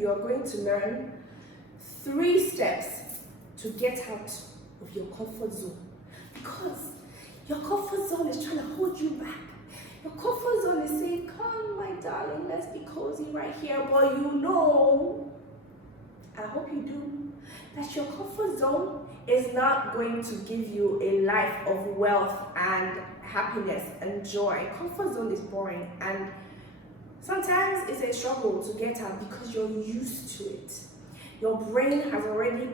you are going to learn 3 steps to get out of your comfort zone. Because your comfort zone is trying to hold you back. Your comfort zone is saying, come my darling, let's be cozy right here. But you know, I hope you do, that your comfort zone is not going to give you a life of wealth and happiness and joy. Comfort zone is boring, and sometimes it's a struggle to get out because you're used to it. Your brain has already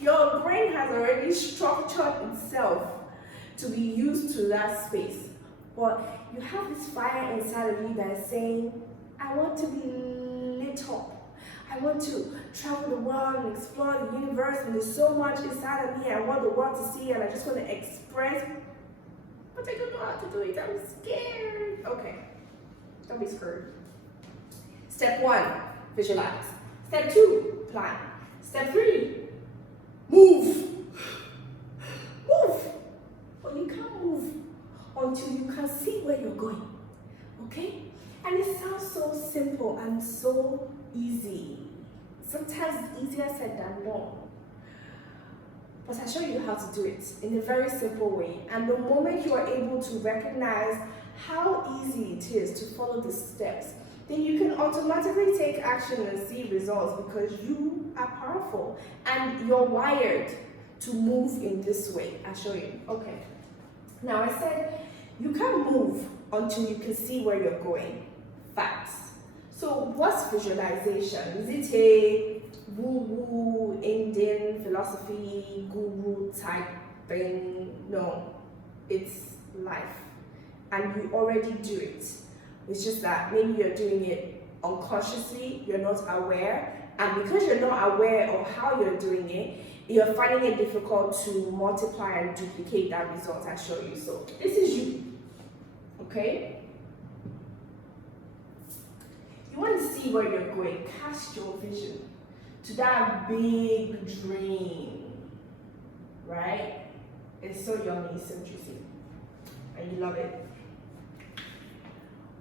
Your brain has already structured itself to be used to that space. But you have this fire inside of you that is saying, I want to be lit up. I want to travel the world and explore the universe, and there's so much inside of me I want the world to see, and I just want to express, but I don't know how to do it. I'm scared. Okay, don't be scared. Step 1, visualize. Step 2, plan. Step 3, move. Move. But you can't move until you can see where you're going. Okay? And it sounds so simple and so easy. Sometimes it's easier said than done. But I'll show you how to do it in a very simple way. And the moment you are able to recognize how easy it is to follow the steps, then you can automatically take action and see results, because you are powerful and you're wired to move in this way. I'll show you. Okay. Now I said you can't move until you can see where you're going. Facts. So what's visualization? Is it a woo-woo Indian philosophy guru type thing? No, it's life, and you already do it. It's just that maybe you're doing it unconsciously, you're not aware, and because you're not aware of how you're doing it, you're finding it difficult to multiply and duplicate that result I show you. So this is you, okay? You want to see where you're going. Cast your vision to that big dream, right? It's so yummy, so juicy, and you love it.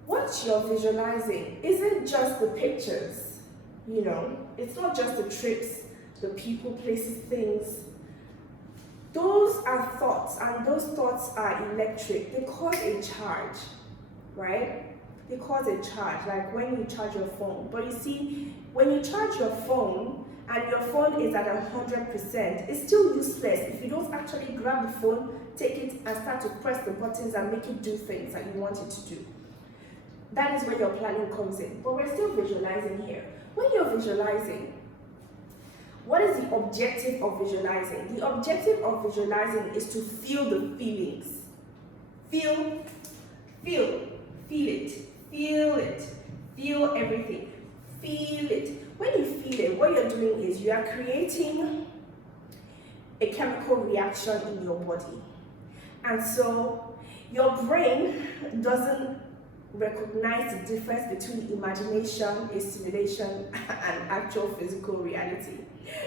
What you're visualizing isn't just the pictures, you know, it's not just the trips, the people, places, things. Those are thoughts, and those thoughts are electric. They cause a charge, right? They cause a charge, like when you charge your phone. But you see, when you charge your phone and your phone is at 100%, it's still useless if you don't actually grab the phone, take it, and start to press the buttons and make it do things that you want it to do. That is where your planning comes in. But we're still visualizing here. When you're visualizing, what is the objective of visualizing? The objective of visualizing is to feel the feelings. Feel it, feel everything, feel it. When you feel it, what you're doing is you are creating a chemical reaction in your body. And so your brain doesn't recognize the difference between imagination, a simulation, and actual physical reality.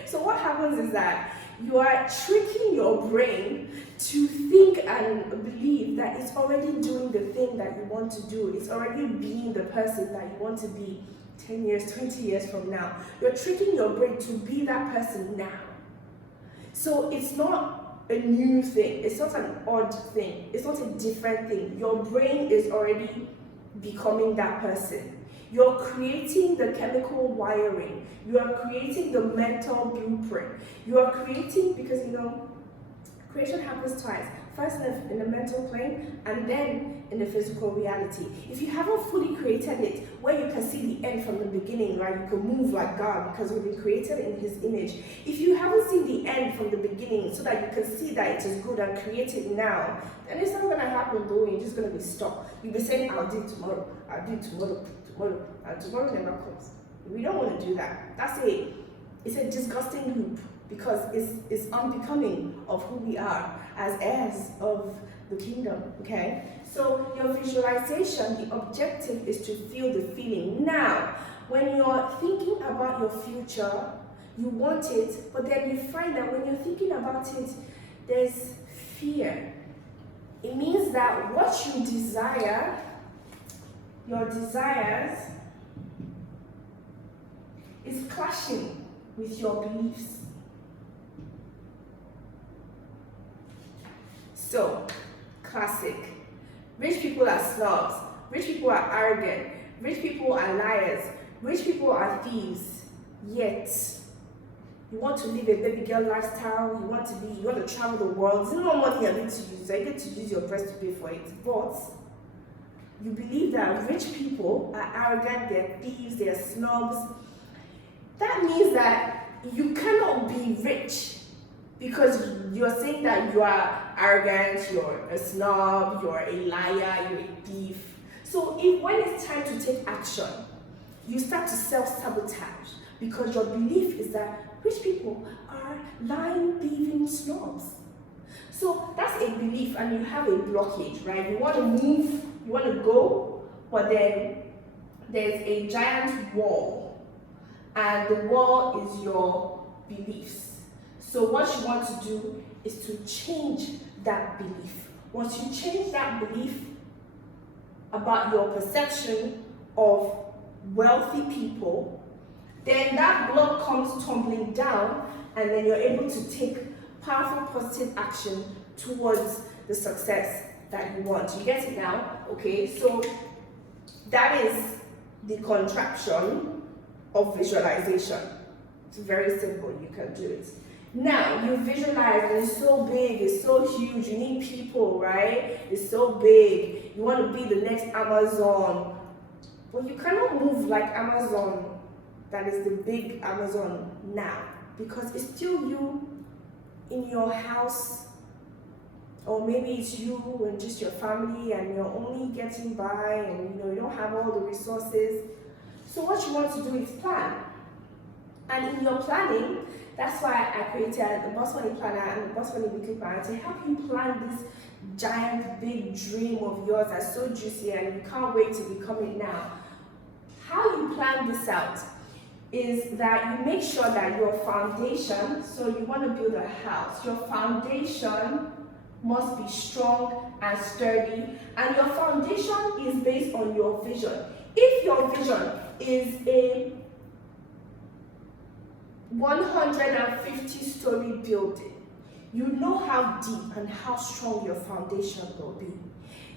So what happens is that you are tricking your brain to think and believe that it's already doing the thing that you want to do. It's already being the person that you want to be 10 years, 20 years from now. You're tricking your brain to be that person now. So it's not a new thing. It's not an odd thing. It's not a different thing. Your brain is already becoming that person. You're creating the chemical wiring. You are creating the mental blueprint. You are creating, because you know, creation happens twice. First in the mental plane, and then in the physical reality. If you haven't fully created it, where you can see the end from the beginning, right? You can move like God because we've been created in His image. If you haven't seen the end from the beginning so that you can see that it is good and create it now, then it's not going to happen though. You're just going to be stuck. You'll be saying, I'll do it tomorrow, I'll do it tomorrow, and tomorrow never comes. We don't want to do that. It's a disgusting loop, because it's unbecoming of who we are as heirs of the kingdom, okay? So your visualization, the objective is to feel the feeling. Now, when you're thinking about your future, you want it, but then you find that when you're thinking about it, there's fear. It means that what you desire, your desires, is clashing with your beliefs. So, classic. Rich people are snobs. Rich people are arrogant. Rich people are liars. Rich people are thieves. Yet, you want to live a baby girl lifestyle. You want to travel the world. This is not money you're going to use. I get to use your breast to pay for it. But you believe that rich people are arrogant, they're thieves, they're snobs. That means that you cannot be rich because you're saying that you are arrogant, you're a snob, you're a liar, you're a thief. So when it's time to take action, you start to self-sabotage because your belief is that rich people are lying, thieving snobs. So that's a belief, and you have a blockage, right? You want to move, you want to go, but then there's a giant wall, and the wall is your beliefs. So what you want to do is to change that belief. Once you change that belief about your perception of wealthy people, then that block comes tumbling down, and then you're able to take powerful positive action towards the success that you want. You get it now? Okay, so that is the contraption of visualization. It's very simple, you can do it. Now, you visualize, and it's so big, it's so huge, you need people, right? It's so big, you want to be the next Amazon, but you cannot move like Amazon, that is the big Amazon now, because it's still you in your house, or maybe it's you and just your family, and you're only getting by, and you don't have all the resources. So what you want to do is plan. And in your planning, that's why I created the Boss Money Planner and the Boss Money Weekly Planner, to help you plan this giant, big dream of yours that's so juicy and you can't wait to become it now. How you plan this out is that you make sure that your foundation, so you want to build a house, your foundation must be strong and sturdy, and your foundation is based on your vision. If your vision is a 150-story building, you know how deep and how strong your foundation will be.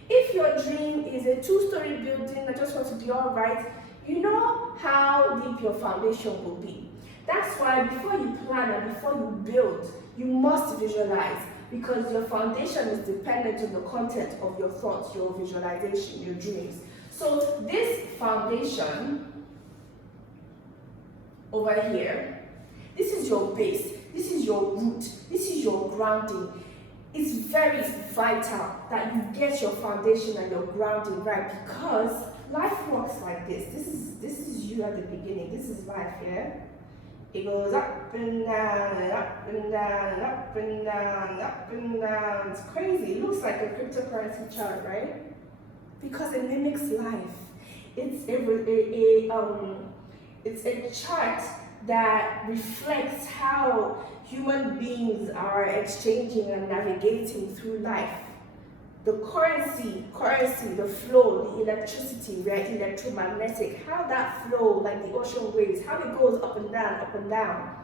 If your dream is a 2-story building that just wants to be all right, you know how deep your foundation will be. That's why before you plan and before you build, you must visualize, because your foundation is dependent on the content of your thoughts, your visualization, your dreams. So this foundation over here, this is your base, this is your root, this is your grounding. It's very vital that you get your foundation and your grounding right, because life works like this. This is you at the beginning. This is life, yeah? It goes up and down and up and down and up and down and up and down. It's crazy. It looks like a cryptocurrency chart, right? Because it mimics life. It's a chart that reflects how human beings are exchanging and navigating through life. The currency, the flow, the electricity, right? Electromagnetic, how that flow, like the ocean waves, how it goes up and down, up and down.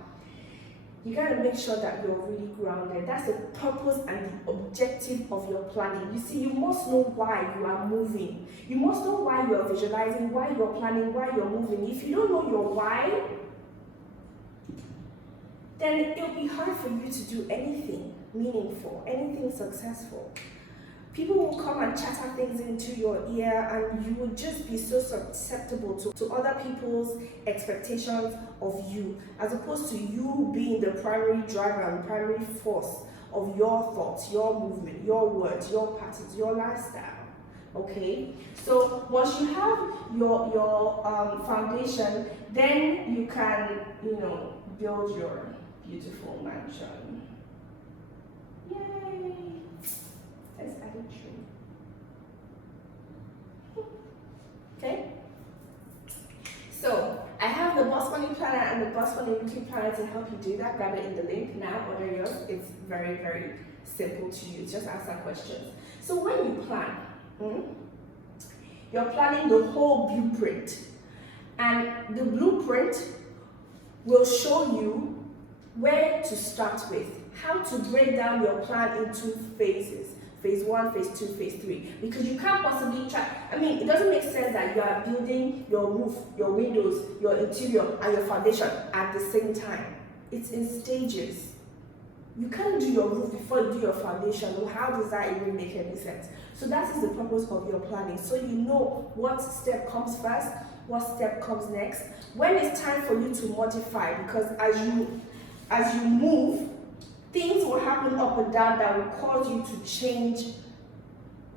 You gotta make sure that you're really grounded. That's the purpose and the objective of your planning. You see, you must know why you are moving. You must know why you're visualizing, why you're planning, why you're moving. If you don't know your why, then it'll be hard for you to do anything meaningful, anything successful. People will come and chatter things into your ear, and you will just be so susceptible to other people's expectations of you, as opposed to you being the primary driver and primary force of your thoughts, your movement, your words, your patterns, your lifestyle. Okay, so once you have your foundation, then you can build your beautiful mansion. Yay! Let's add a tree. Okay? So, I have the Boss Money Planner and the Boss Money Weekly Planner to help you do that. Grab it in the link now, order yours. It's very, very simple to you. Just answer questions. So when you plan, you're planning the whole blueprint. And the blueprint will show you where to start with, how to break down your plan into phases. Phase 1, phase 2, phase 3. Because you can't possibly try, it doesn't make sense that you are building your roof, your windows, your interior, and your foundation at the same time. It's in stages. You can't do your roof before you do your foundation. Well, how does that even make any sense? So that is the purpose of your planning. So you know what step comes first, what step comes next, when it's time for you to modify, because as you move, things will happen up and down that will cause you to change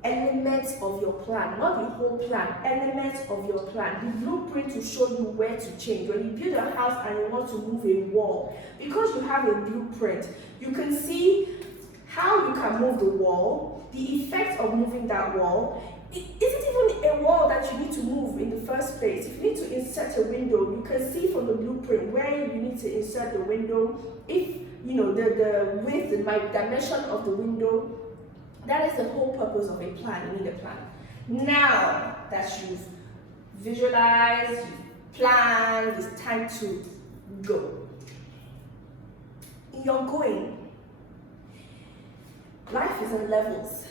elements of your plan, not the whole plan, elements of your plan. The blueprint will show you where to change. When you build a house and you want to move a wall, because you have a blueprint, you can see how you can move the wall, the effect of moving that wall. Is it even a wall that you need to move in the first place? If you need to insert a window, you can see from the blueprint where you need to insert the window. If the width, the dimension of the window. That is the whole purpose of a plan. You need a plan. Now that you've visualized, you've planned, it's time to go. In your going, life is in levels.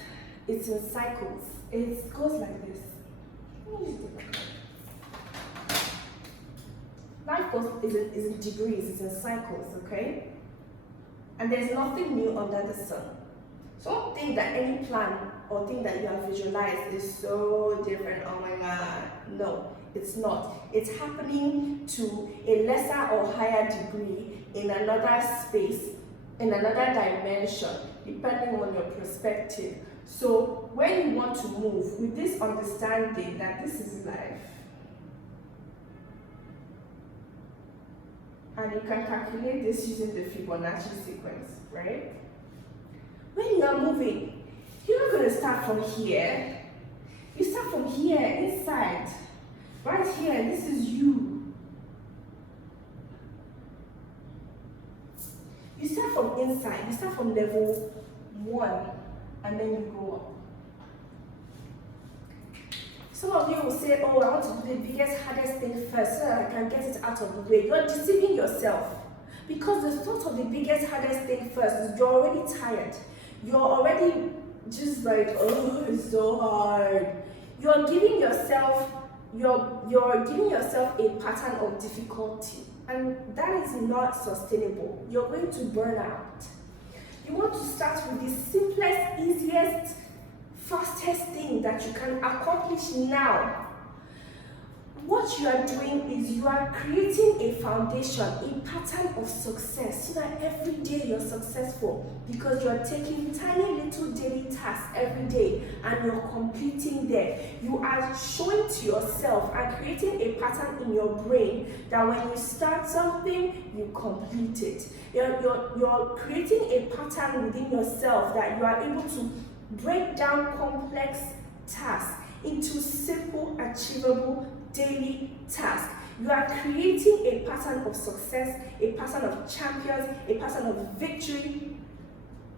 It's in cycles. It goes like this. Life is in degrees. It's in cycles, okay? And there's nothing new under the sun. So don't think that any plan or thing that you have visualized is so different. Oh my God. No, it's not. It's happening to a lesser or higher degree in another space, in another dimension, depending on your perspective. So when you want to move with this understanding that this is life, and you can calculate this using the Fibonacci sequence, right? When you are moving, you're not going to start from here. You start from here, inside. Right here, this is you. You start from inside. You start from level 1, and then you go up. Some of you will say, oh, I want to do the biggest, hardest thing first so that I can get it out of the way. You're deceiving yourself. Because the thought of the biggest, hardest thing first is you're already tired. You're already just like, oh, it's so hard. You're giving yourself a pattern of difficulty, and that is not sustainable. You're going to burn out. You want to start with the simplest, easiest, fastest thing that you can accomplish now. What you are doing is you are creating a foundation, a pattern of success, so that every day you're successful, because you're taking tiny little daily tasks every day and you're completing them. You are showing to yourself and creating a pattern in your brain that when you start something, you complete it. You're creating a pattern within yourself that you are able to break down complex tasks into simple, achievable daily tasks. You are creating a pattern of success, a pattern of champions, a pattern of victory.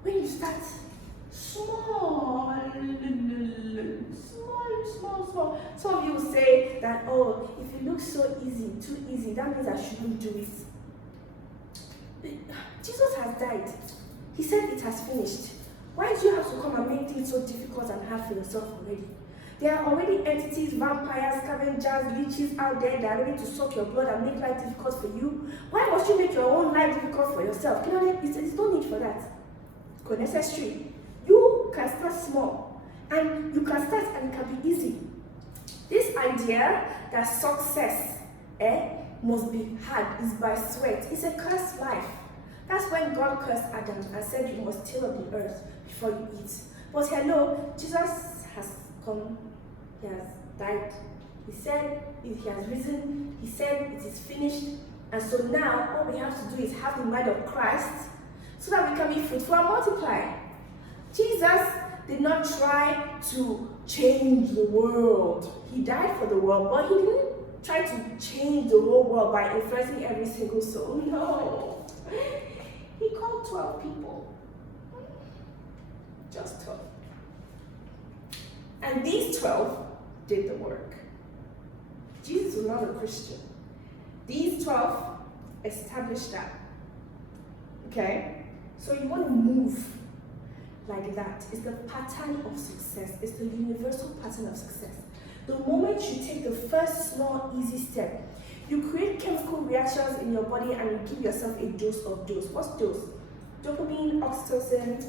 When you start small. Some of you will say that, oh, if it looks so easy, too easy, that means I shouldn't do it. Jesus has died. He said it has finished. Why do you have to come and make things so difficult and hard for yourself already? There are already entities, vampires, scavengers, leeches out there that are ready to suck your blood and make life difficult for you. Why must you make your own life difficult for yourself? You know, there's no need for that. It's unnecessary. You can start small, and you can start and it can be easy. This idea that success must be hard is by sweat. It's a cursed life. That's when God cursed Adam and said you must till of the earth before you eat. But hello, Jesus has come. He has died. He said he has risen. He said it is finished. And so now all we have to do is have the mind of Christ so that we can be fruitful and multiply. Jesus did not try to change the world. He died for the world, but he didn't try to change the whole world by influencing every single soul. No. He called 12 people. Just 12. And these 12 did the work. Jesus was not a Christian. These 12 established that. Okay? So you want to move like that. It's the pattern of success. It's the universal pattern of success. The moment you take the first small, easy step, you create chemical reactions in your body and you give yourself a dose of dose. What's dose? Dopamine, oxytocin,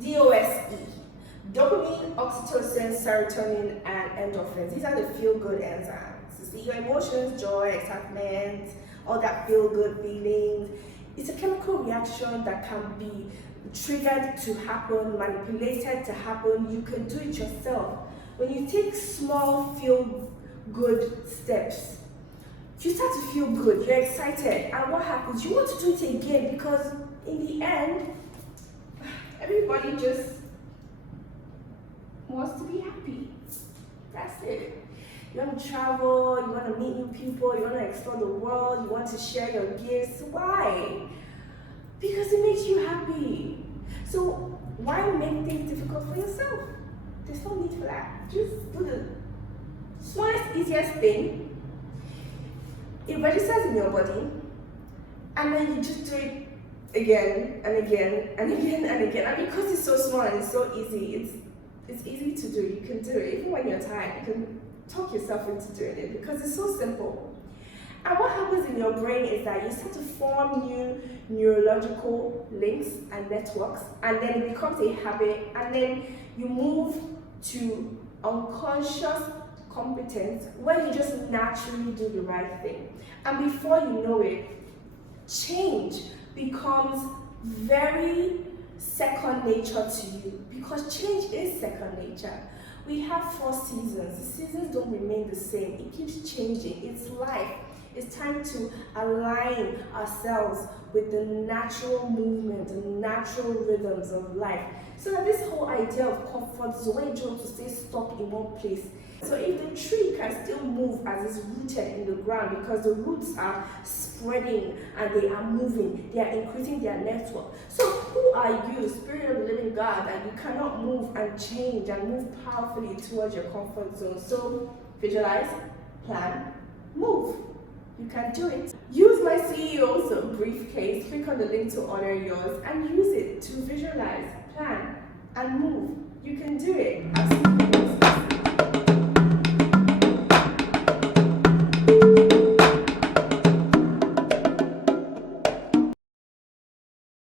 DOSE. Dopamine, oxytocin, serotonin, and endorphins. These are the feel-good enzymes. You see your emotions, joy, excitement, all that feel-good feelings. It's a chemical reaction that can be triggered to happen, manipulated to happen. You can do it yourself. When you take small feel-good steps, you start to feel good, you're excited, and what happens? You want to do it again because in the end, everybody just wants to be happy. That's it. You want to travel, you want to meet new people, you want to explore the world, you want to share your gifts. Why? Because it makes you happy. So why make things difficult for yourself? There's no need for that. Just do the smallest, easiest thing. It registers in your body, and then you just do it again and again and again and again. And because it's so small and it's so easy, it's easy to do. You can do it. Even when you're tired, you can talk yourself into doing it because it's so simple. And what happens in your brain is that you start to form new neurological links and networks, and then it becomes a habit, and then you move to unconscious competence where you just naturally do the right thing. And before you know it, change becomes very second nature to you, because change is second nature. We have 4 seasons. The seasons don't remain the same. It keeps changing. It's life. It's time to align ourselves with the natural movement and natural rhythms of life. So that this whole idea of comfort zone, you don't want to stay stuck in one place. So if the tree can still move as it's rooted in the ground because the roots are spreading and they are moving, they are increasing their network. So who are you, Spirit of the living God, that you cannot move and change and move powerfully towards your comfort zone? So visualize, plan, move. You can do it. Use my CEO's briefcase. Click on the link to order yours and use it to visualize, plan, and move. You can do it.